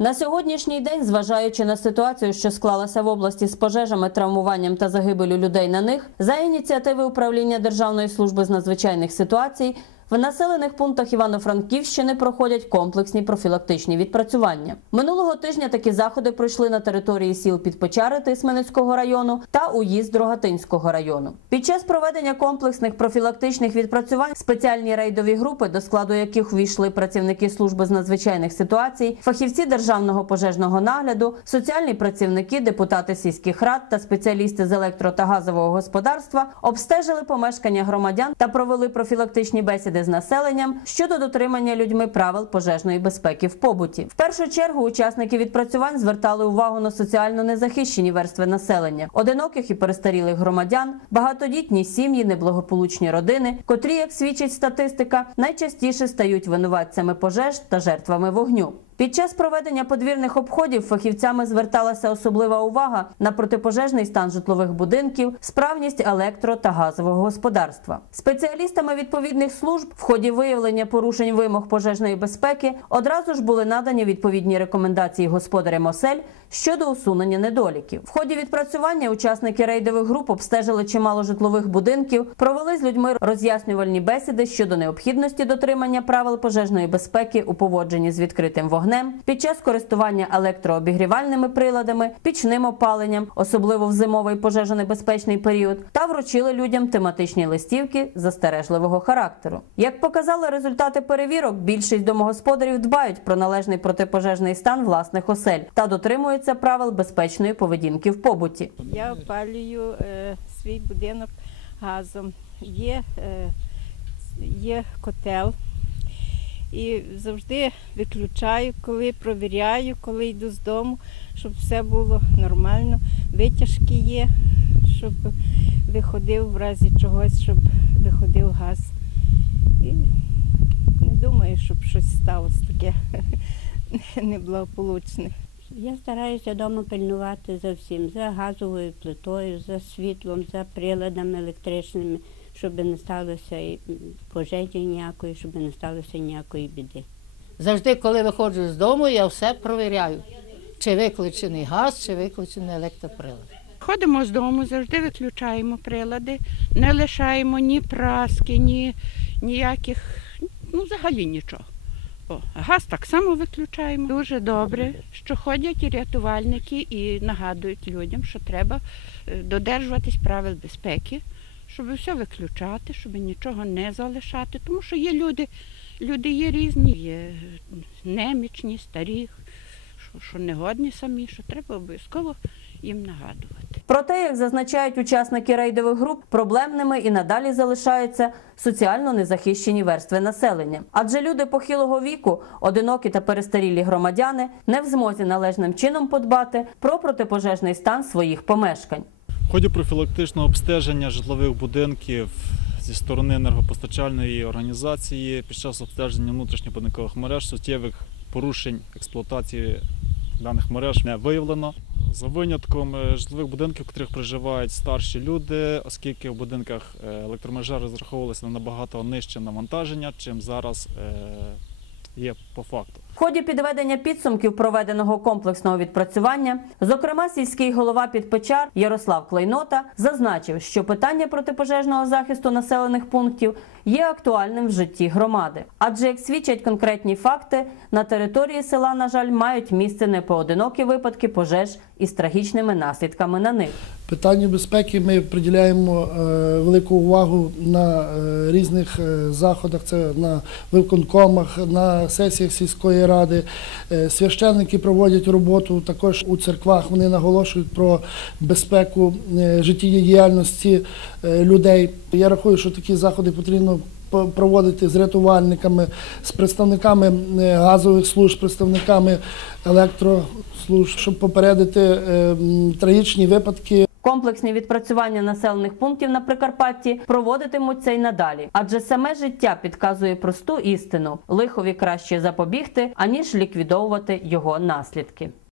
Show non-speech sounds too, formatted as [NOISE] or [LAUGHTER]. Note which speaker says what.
Speaker 1: На сьогоднішній день, зважаючи на ситуацію, що склалася в області з пожежами, травмуванням та загибелю людей на них, за ініціативи управління Державної служби з надзвичайних ситуацій. В населених пунктах Івано-Франківщини проходять комплексні профілактичні відпрацювання. Минулого тижня такі заходи пройшли на території сіл Підпечари Тисменецького району та уїзд Рогатинського району. Під час проведення комплексних профілактичних відпрацювань спеціальні рейдові групи, до складу яких увійшли працівники служби з надзвичайних ситуацій, фахівці державного пожежного нагляду, соціальні працівники, депутати сільських рад та спеціалісти з електро та газового господарства обстежили помешкання громадян та провели профілактичні бесіди з населенням щодо дотримання людьми правил пожежної безпеки в побуті. В першу чергу учасники відпрацювань звертали увагу на соціально незахищені верстви населення, одиноких і перестарілих громадян, багатодітні сім'ї, неблагополучні родини, котрі, як свідчить статистика, найчастіше стають винуватцями пожеж та жертвами вогню. Під час проведення подвірних обходів фахівцями зверталася особлива увага на протипожежний стан житлових будинків, справність електро та газового господарства. Спеціалістами відповідних служб в ході виявлення порушень вимог пожежної безпеки одразу ж були надані відповідні рекомендації господарям осель щодо усунення недоліків. В ході відпрацювання учасники рейдових груп обстежили чимало житлових будинків, провели з людьми роз'яснювальні бесіди щодо необхідності дотримання правил пожежної безпеки у поводженні з відкритим вогнем під час користування електрообігрівальними приладами, пічним опаленням, особливо в зимовий пожежонебезпечний період, та вручили людям тематичні листівки застережливого характеру. Як показали результати перевірок, більшість домогосподарів дбають про належний протипожежний стан власних осель та дотримуються правил безпечної поведінки в побуті.
Speaker 2: Я опалюю е, свій будинок газом. Є, е, є котел. І завжди виключаю, коли провіряю, коли йду з дому, щоб все було нормально. Витяжки є, щоб виходив в разі чогось, щоб виходив газ. І не думаю, щоб щось сталося таке [LAUGHS] неблагополучне.
Speaker 3: Я стараюся вдома пильнувати за всім, за газовою плитою, за світлом, за приладами електричними, щоб не сталося пожежі ніякої, щоб не сталося ніякої біди.
Speaker 4: Завжди, коли виходжу з дому, я все провіряю, чи виключений газ, чи виключений електроприлад.
Speaker 5: Ходимо з дому, завжди виключаємо прилади, не лишаємо ні праски, ні ніяких, ну взагалі нічого. О, газ так само виключаємо. Дуже добре, що ходять і рятувальники і нагадують людям, що треба е, додержуватись правил безпеки, щоб все виключати, щоб нічого не залишати. Тому що є люди, люди є різні, є немічні, старі, що, що негодні самі, що треба обов'язково їм нагадувати.
Speaker 1: Проте, як зазначають учасники рейдових груп, проблемними і надалі залишаються соціально незахищені верстви населення. Адже люди похилого віку, одинокі та перестарілі громадяни, не в змозі належним чином подбати про протипожежний стан своїх помешкань.
Speaker 6: Ході профілактичного обстеження житлових будинків зі сторони енергопостачальної організації під час обстеження внутрішньобудинкових мереж суттєвих порушень експлуатації даних мереж не виявлено. За винятком е, житлових будинків, в яких проживають старші люди, оскільки в будинках е, електромережа розраховувалися на набагато нижче навантаження, чим зараз е, є по факту.
Speaker 1: Ході підведення підсумків проведеного комплексного відпрацювання, зокрема, сільський голова Підпечар Ярослав Клейнота зазначив, що питання протипожежного захисту населених пунктів є актуальним в житті громади. Адже, як свідчать конкретні факти, на території села, на жаль, мають місце непоодинокі випадки пожеж із трагічними наслідками на них.
Speaker 7: Питанню безпеки ми приділяємо е, велику увагу на е, різних е, заходах. Це на виконкомах, на сесіях сільської ради. Е, Священники проводять роботу також у церквах. Вони наголошують про безпеку е, життєдіяльності е, людей. Я рахую, що такі заходи потрібно проводити з рятувальниками, з представниками газових служб, представниками електрослужб, щоб попередити трагічні випадки.
Speaker 1: Комплексні відпрацювання населених пунктів на Прикарпатті проводитимуться й надалі, адже саме життя підказує просту істину: лихові краще запобігти, аніж ліквідовувати його наслідки.